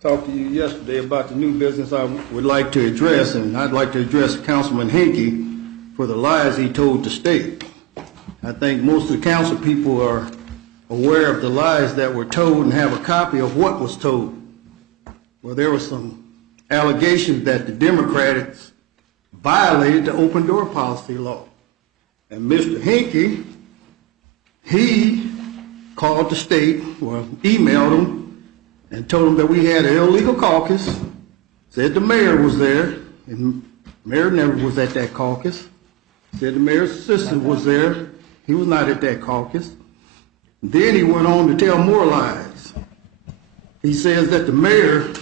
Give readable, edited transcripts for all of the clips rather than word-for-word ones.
talked to you yesterday about the new business I would like to address, and I'd like to address Councilman Henke for the lies he told the state. I think most of the council people are aware of the lies that were told and have a copy of what was told. Well, there were some allegations that the Democrats violated the open door policy law. And Mr. Henke, he called the state, or emailed them, and told them that we had an illegal caucus, said the mayor was there, and the mayor never was at that caucus. Said the mayor's assistant was there, he was not at that caucus. Then he went on to tell more lies. He says that the mayor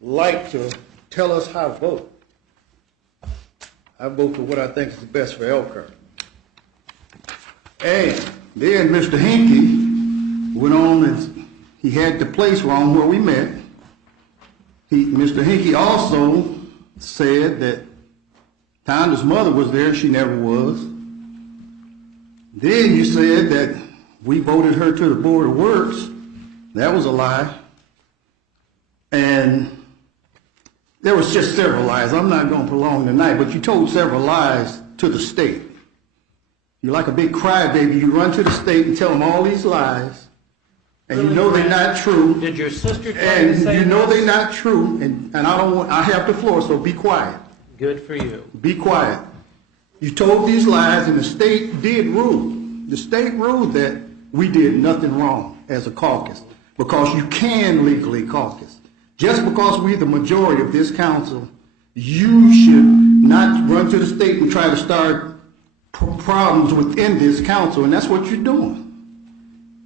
liked to tell us how to vote. I vote for what I think is the best for Elkhart. And then Mr. Henke went on and he had the place wrong where we met. Mr. Henke also said that Tonda's mother was there, she never was. Then you said that we voted her to the Board of Works. That was a lie. And there was just several lies. I'm not going to prolong tonight, but you told several lies to the state. You're like a big crybaby. You run to the state and tell them all these lies, and really, you know they're not true. Did your sister try and to say you know this? they're not true, and I have the floor, so be quiet. Good for you. Be quiet. You told these lies, and the state did rule. The state ruled that we did nothing wrong as a caucus, because you can legally caucus. Just because we're the majority of this council, you should not run to the state and try to start problems within this council, and that's what you're doing.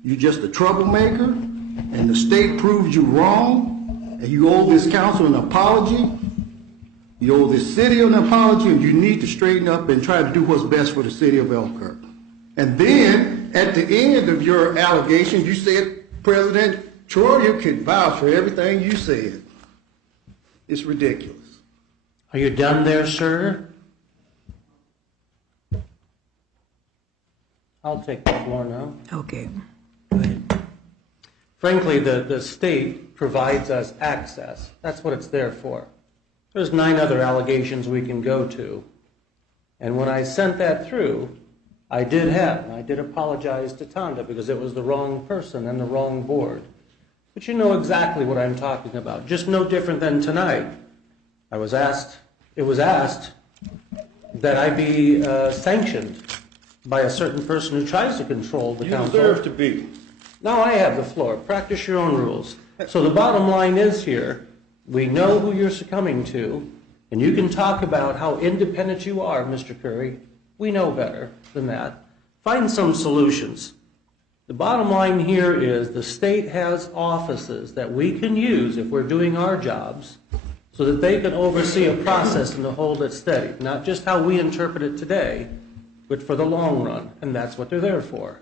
You're just a troublemaker, and the state proved you wrong, and you owe this council an apology. You owe this city an apology, and you need to straighten up and try to do what's best for the city of Elkhart. And then, at the end of your allegations, you said President Troyer could vouch for everything you said. It's ridiculous. Are you done there, sir? I'll take the floor now. Okay, go ahead. Frankly, the state provides us access. That's what it's there for. There's 9 other allegations we can go to. And when I sent that through, I did apologize to Tonda because it was the wrong person and the wrong board. But you know exactly what I'm talking about. Just no different than tonight. It was asked that I be sanctioned by a certain person who tries to control the council. You deserve to be. Now I have the floor. Practice your own rules. So the bottom line is here, we know who you're succumbing to, and you can talk about how independent you are, Mr. Curry. We know better than that. Find some solutions. The bottom line here is the state has offices that we can use if we're doing our jobs so that they can oversee a process and to hold it steady. Not just how we interpret it today, but for the long run, and that's what they're there for.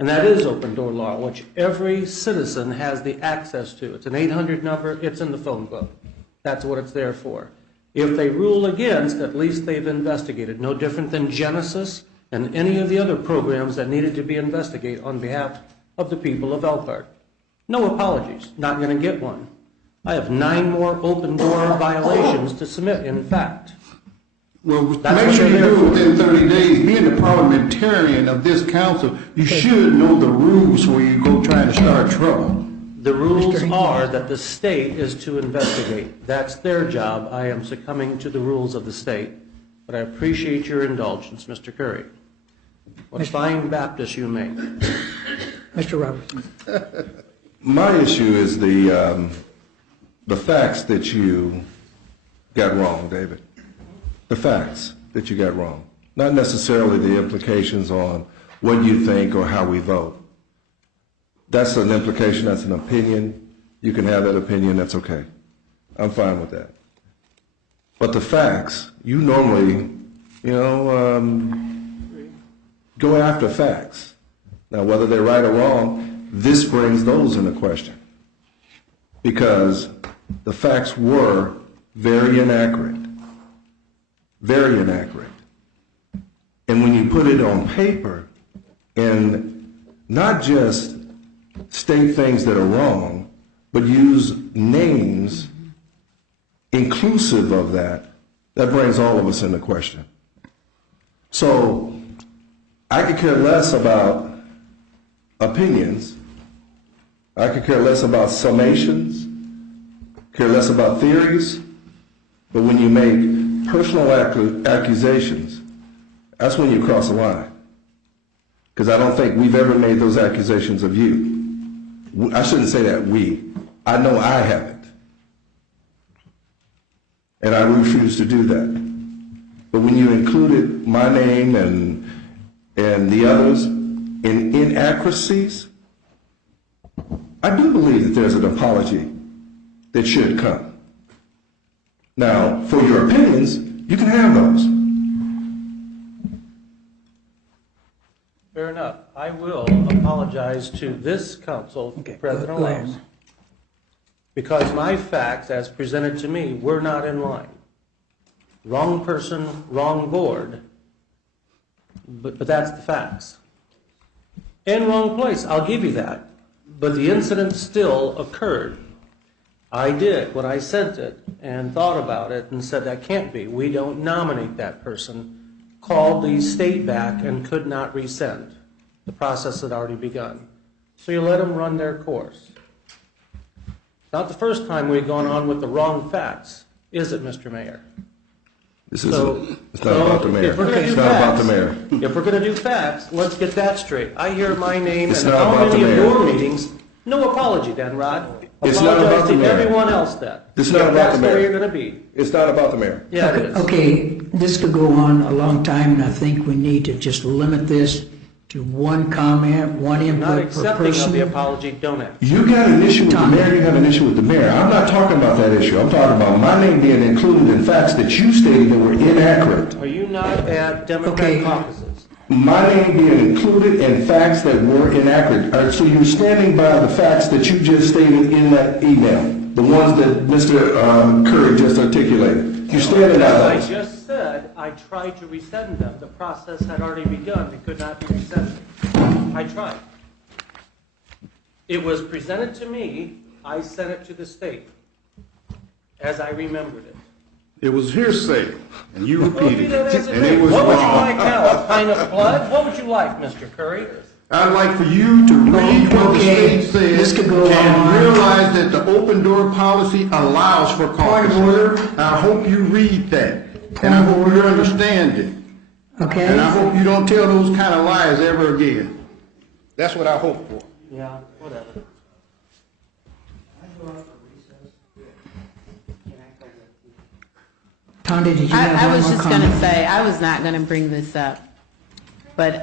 And that is open door law, which every citizen has the access to. It's an 800 number, it's in the phone book. That's what it's there for. If they rule against, at least they've investigated. No different than Genesis and any of the other programs that needed to be investigated on behalf of the people of Elkhart. No apologies, not going to get one. I have 9 more open door violations to submit, in fact. Well, make sure you do it within 30 days. Being the parliamentarian of this council, you should know the rules where you go trying to start trouble. The rules are that the state is to investigate. That's their job. I am succumbing to the rules of the state. But I appreciate your indulgence, Mr. Curry. What a fine Baptist you make. Mr. Robertson. My issue is the facts that you got wrong, David. The facts that you got wrong. Not necessarily the implications on what you think or how we vote. That's an implication, that's an opinion. You can have that opinion, that's okay. I'm fine with that. But the facts, you normally, go after facts. Now, whether they're right or wrong, this brings those into question. Because the facts were very inaccurate. Very inaccurate. And when you put it on paper and not just state things that are wrong, but use names inclusive of that, that brings all of us into question. So I could care less about opinions. I could care less about summations, care less about theories, but when you make personal accusations, that's when you cross the line. Because I don't think we've ever made those accusations of you. I shouldn't say that we. I know I haven't. And I refuse to do that. But when you included my name and the others in inaccuracies, I do believe that there's an apology that should come. Now, for your opinions, you can have those. Fair enough. I will apologize to this council, Okay, President go ahead. Laws, because my facts, as presented to me, were not in line. Wrong person, wrong board, but that's the facts. In wrong place, I'll give you that, but the incident still occurred. I did when I sent it and thought about it and said that can't be. We don't nominate that person. Called the state back and could not resend. The process had already begun. So you let them run their course. Not the first time we've gone on with the wrong facts, is it, Mr. Mayor? It's not about the mayor. If we're gonna It's do not about facts, the mayor. if we're going to do facts, let's get that straight. I hear my name It's and not how about many the of mayor. your meetings. No apology then, Rod. It's not about Apologize the to mayor. everyone else then. It's not If about that's the where mayor. you're going to be. It's not about the mayor. Yeah, it is. Okay, this could go on a long time, and I think we need to just limit this to one comment, one Not input per accepting of the person. apology, don't act. You got an issue with the mayor, you have an issue with the mayor. I'm not talking about that issue. I'm talking about my name being included in facts that you stated that were inaccurate. Are you not at Democrat Okay. caucuses? My name being included in facts that were inaccurate. So you're standing by the facts that you just stated in that email, the ones that Mr. Curry just articulated. You're standing by As I those. just said, I tried to resend them. The process had already begun. It could not be resended. I tried. It was presented to me. I sent it to the state as I remembered it. It was hearsay, and you repeated That it, isn't and me. it was What would you like wrong. now? A pint of blood? What would you like, Mr. Curry? I'd like for you to read what the Okay, state says this could go and on. realize that the open door policy allows for Point of caucus. order. I hope you read that, and I hope you understand it, Okay? and I hope you don't tell those kind of lies ever again. That's what I hope for. Yeah, whatever. Tony, did you have I one was more just going to comment? say, I was not going to bring this up, but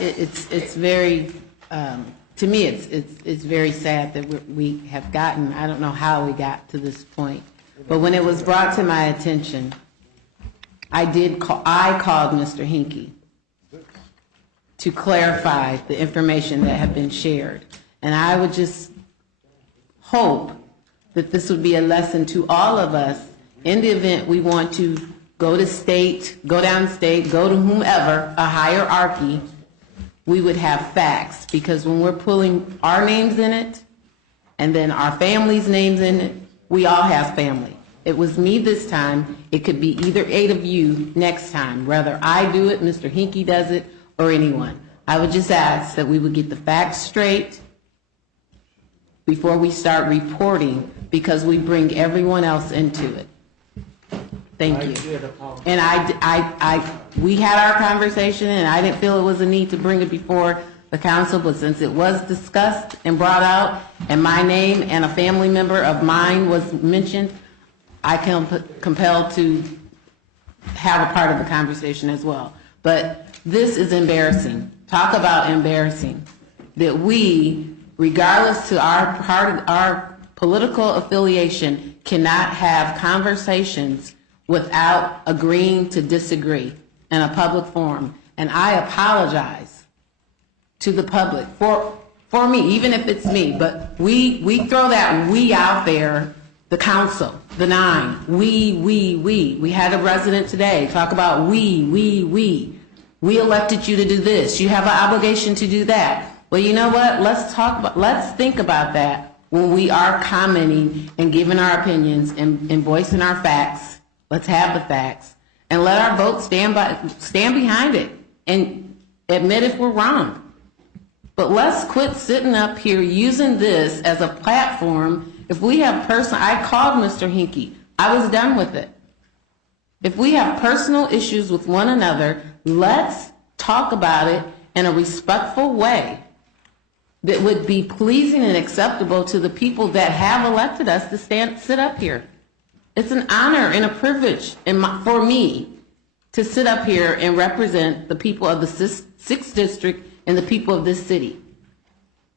it's very, to me, it's very sad that we have gotten, I don't know how we got to this point, but when it was brought to my attention, I called Mr. Henke to clarify the information that had been shared. And I would just hope that this would be a lesson to all of us in the event we want to go to state, go downstate, go to whomever, a hierarchy, we would have facts. Because when we're pulling our names in it, and then our family's names in it, we all have family. It was me this time. It could be either 8 of you next time. Whether I do it, Mr. Henke does it, or anyone. I would just ask that we would get the facts straight before we start reporting, because we bring everyone else into it. Thank you. And we had our conversation, and I didn't feel it was a need to bring it before the council, but since it was discussed and brought out, and my name and a family member of mine was mentioned, I can compelled to have a part of the conversation as well. But this is embarrassing. Talk about embarrassing. That we, regardless to our political affiliation, cannot have conversations without agreeing to disagree in a public forum. And I apologize to the public for me, even if it's me. But we throw that we out there, the council, the 9. We had a resident today talk about we. We elected you to do this. You have an obligation to do that. Well, you know what? Let's think about that when we are commenting and giving our opinions and voicing our facts. Let's have the facts and let our vote stand behind it and admit if we're wrong. But let's quit sitting up here using this as a platform. If we have I called Mr. Henke. I was done with it. If we have personal issues with one another, let's talk about it in a respectful way that would be pleasing and acceptable to the people that have elected us to sit up here. It's an honor and a privilege for me to sit up here and represent the people of the 6th District and the people of this city.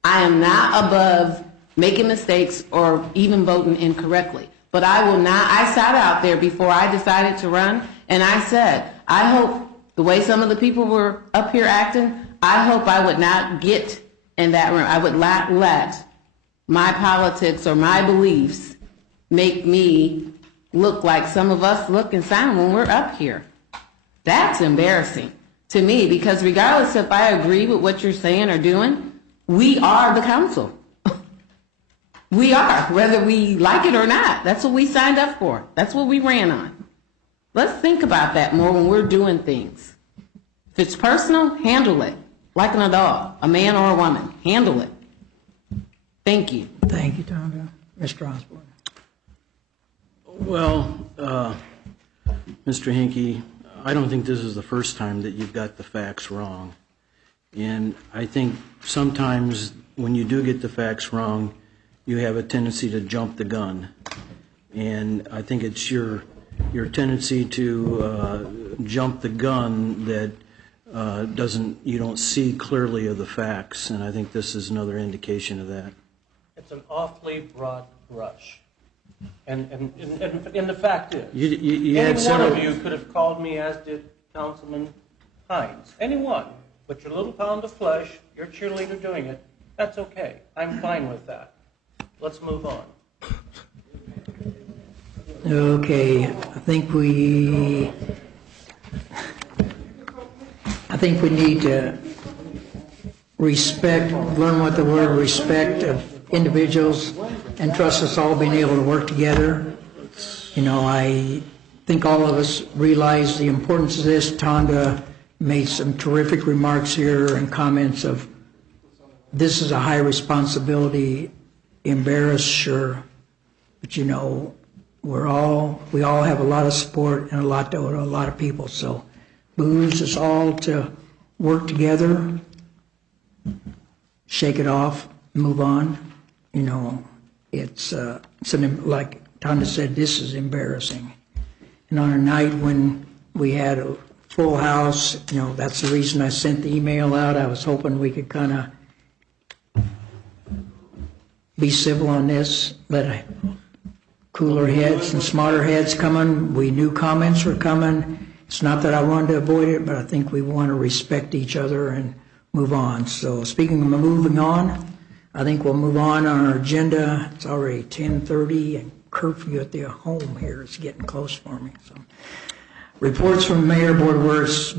I am not above making mistakes or even voting incorrectly. But I will not, I sat out there before I decided to run, and I said, I hope the way some of the people were up here acting, I hope I would not get in that room. I would not let my politics or my beliefs make me look like some of us look and sound when we're up here. That's embarrassing to me, because regardless if I agree with what you're saying or doing, we are the council. We are, whether we like it or not. That's what we signed up for. That's what we ran on. Let's think about that more when we're doing things. If it's personal, handle it. Like an adult, a man or a woman. Handle it. Thank you. Thank you, Tonda. Mr. Osborne. Well, Mr. Henke, I don't think this is the first time that you've got the facts wrong. And I think sometimes when you do get the facts wrong, you have a tendency to jump the gun. And I think it's your tendency to jump the gun that you don't see clearly of the facts. And I think this is another indication of that. It's an awfully broad brush. And the fact is, You any had one several. of you could have called me, as did Councilman Hines. Any one. But your little pound of flesh, your cheerleader doing it, that's okay. I'm fine with that. Let's move on. Okay, I think we need to learn what the word respect of individuals and trust us all being able to work together. You know, I think all of us realize the importance of this. Tonda made some terrific remarks here and comments of this is a high responsibility. Embarrassed, sure, but you know, we all have a lot of support and a lot of people. So, behooves us all to work together, shake it off, move on. You know, it's like Tonda said, this is embarrassing. And on a night when we had a full house, you know, that's the reason I sent the email out. I was hoping we could kind of be civil on this, let cooler heads and smarter heads coming. We knew comments were coming. It's not that I wanted to avoid it, but I think we want to respect each other and move on. So speaking of moving on, I think we'll move on our agenda. It's already 10:30 and curfew at the home here is getting close for me. So reports from Mayor, Board of Works,